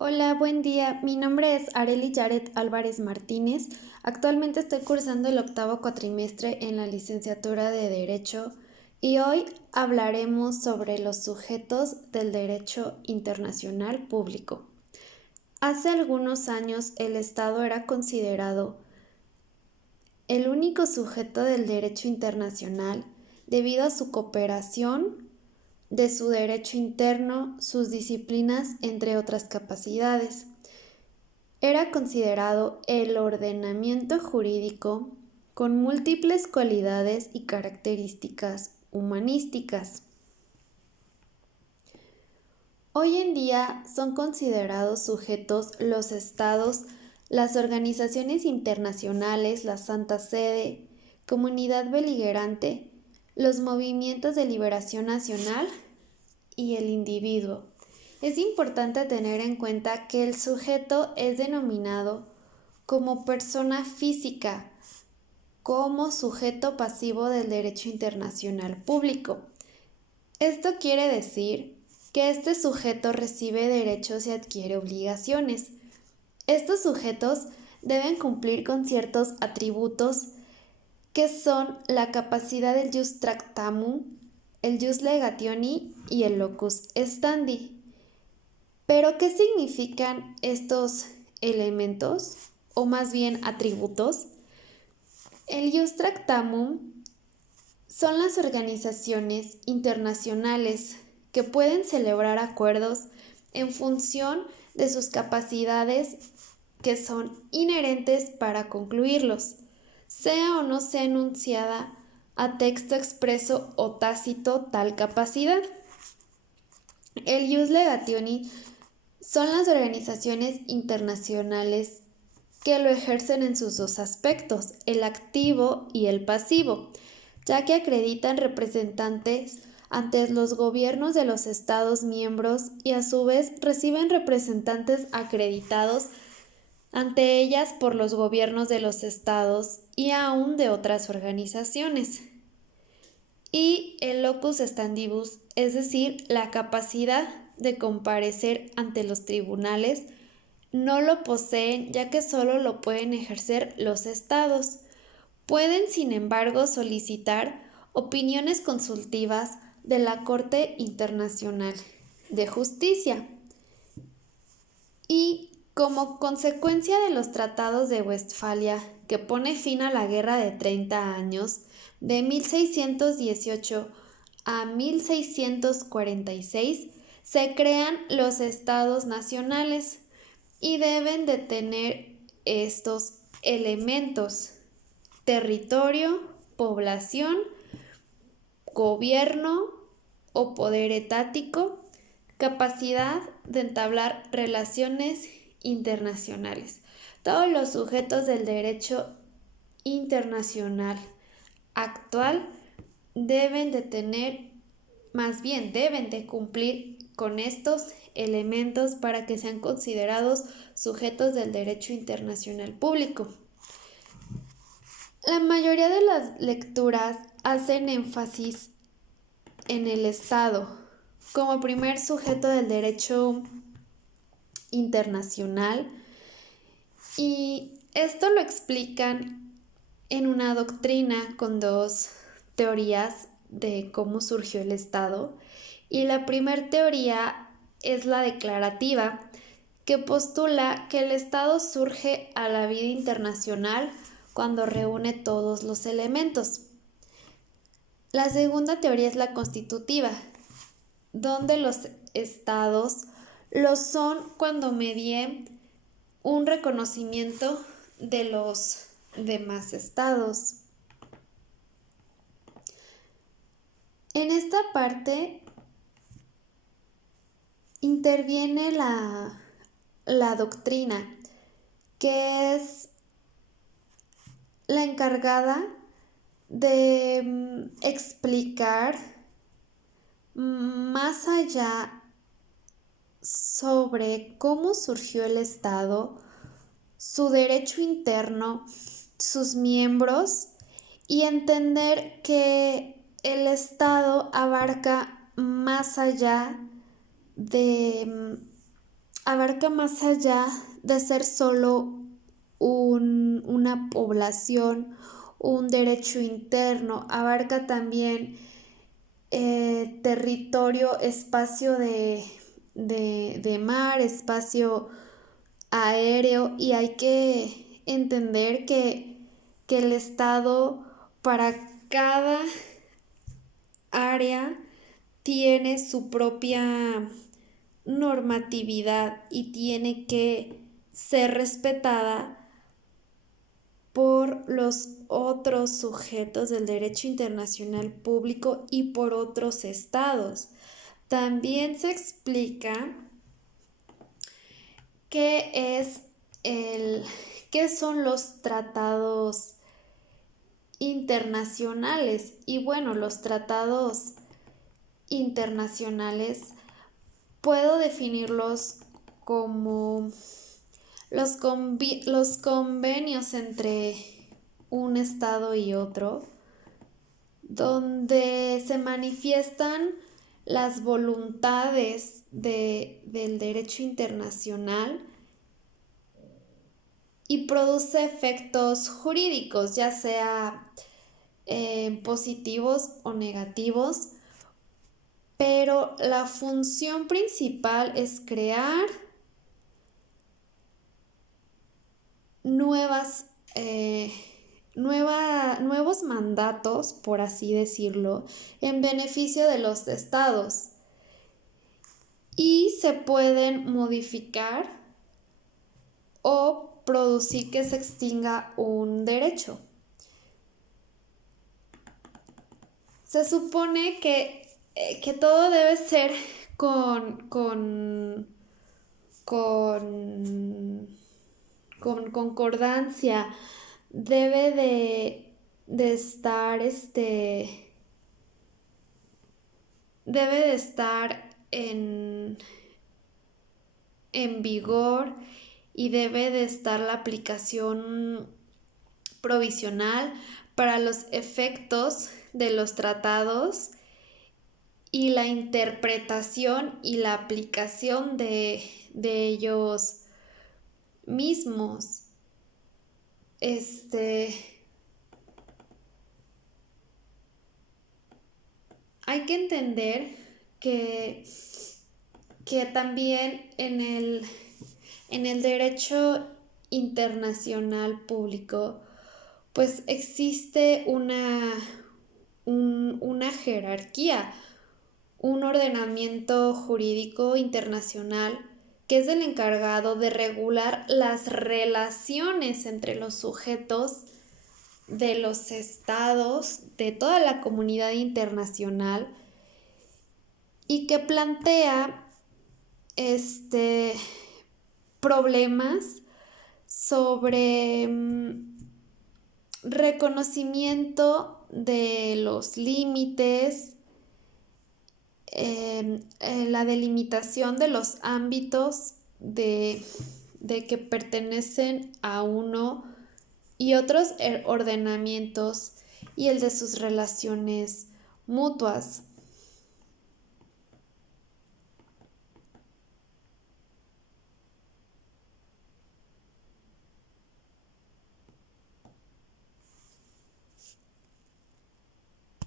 Hola, buen día. Mi nombre es Arely Yaret Álvarez Martínez. Actualmente estoy cursando el octavo cuatrimestre en la licenciatura de Derecho y hoy hablaremos sobre los sujetos del derecho internacional público. Hace algunos años el Estado era considerado el único sujeto del derecho internacional debido a su cooperación, de su derecho interno, sus disciplinas, entre otras capacidades. Era considerado el ordenamiento jurídico con múltiples cualidades y características humanísticas. Hoy en día son considerados sujetos los estados, las organizaciones internacionales, la Santa Sede, Comunidad Beligerante, los movimientos de liberación nacional y el individuo. Es importante tener en cuenta que el sujeto es denominado como persona física, como sujeto pasivo del derecho internacional público. Esto quiere decir que este sujeto recibe derechos y adquiere obligaciones. Estos sujetos deben cumplir con ciertos atributos que son la capacidad del jus tractamum, el jus legationi y el locus standi. ¿Pero qué significan estos elementos, o más bien atributos? El jus tractamum son las organizaciones internacionales que pueden celebrar acuerdos en función de sus capacidades que son inherentes para concluirlos, sea o no sea enunciada a texto expreso o tácito tal capacidad. El jus legationi son las organizaciones internacionales que lo ejercen en sus dos aspectos, el activo y el pasivo, ya que acreditan representantes ante los gobiernos de los Estados miembros y a su vez reciben representantes acreditados ante ellas por los gobiernos de los estados y aún de otras organizaciones. Y el locus stantibus, es decir, la capacidad de comparecer ante los tribunales, no lo poseen ya que solo lo pueden ejercer los estados. Pueden, sin embargo, solicitar opiniones consultivas de la Corte Internacional de Justicia. Y como consecuencia de los tratados de Westfalia, que pone fin a la Guerra de 30 años, de 1618 a 1646, se crean los estados nacionales y deben de tener estos elementos: territorio, población, gobierno o poder etático, capacidad de entablar relaciones internacionales. Todos los sujetos del derecho internacional actual deben de tener, más bien deben de cumplir con estos elementos para que sean considerados sujetos del derecho internacional público. La mayoría de las lecturas hacen énfasis en el Estado como primer sujeto del derecho internacional, y esto lo explican en una doctrina con dos teorías de cómo surgió el Estado. Y la primera teoría es la declarativa, que postula que el Estado surge a la vida internacional cuando reúne todos los elementos. La segunda teoría es la constitutiva, donde los estados lo son cuando medie un reconocimiento de los demás estados. En esta parte interviene la doctrina, que es la encargada de explicar más allá sobre cómo surgió el Estado, su derecho interno, sus miembros, y entender que el Estado abarca más allá de abarca más allá de ser solo una población, un derecho interno, abarca también territorio, espacio de mar, espacio aéreo, y hay que entender que el Estado para cada área tiene su propia normatividad y tiene que ser respetada por los otros sujetos del derecho internacional público y por otros estados. También se explica qué es qué son los tratados internacionales. Y bueno, los tratados internacionales puedo definirlos como los convenios entre un estado y otro, donde se manifiestan las voluntades del derecho internacional y produce efectos jurídicos, ya sea positivos o negativos, pero la función principal es crear nuevos mandatos, por así decirlo, en beneficio de los estados, y se pueden modificar o producir que se extinga un derecho. Se supone que todo debe ser con concordancia, debe de estar debe de estar en vigor, y debe de estar la aplicación provisional para los efectos de los tratados y la interpretación y la aplicación de ellos mismos. Hay que entender que también en el derecho internacional público, pues existe una jerarquía, un ordenamiento jurídico internacional que es el encargado de regular las relaciones entre los sujetos de los estados, de toda la comunidad internacional, y que plantea problemas sobre reconocimiento de los límites, la delimitación de los ámbitos de que pertenecen a uno y otros ordenamientos, y el de sus relaciones mutuas.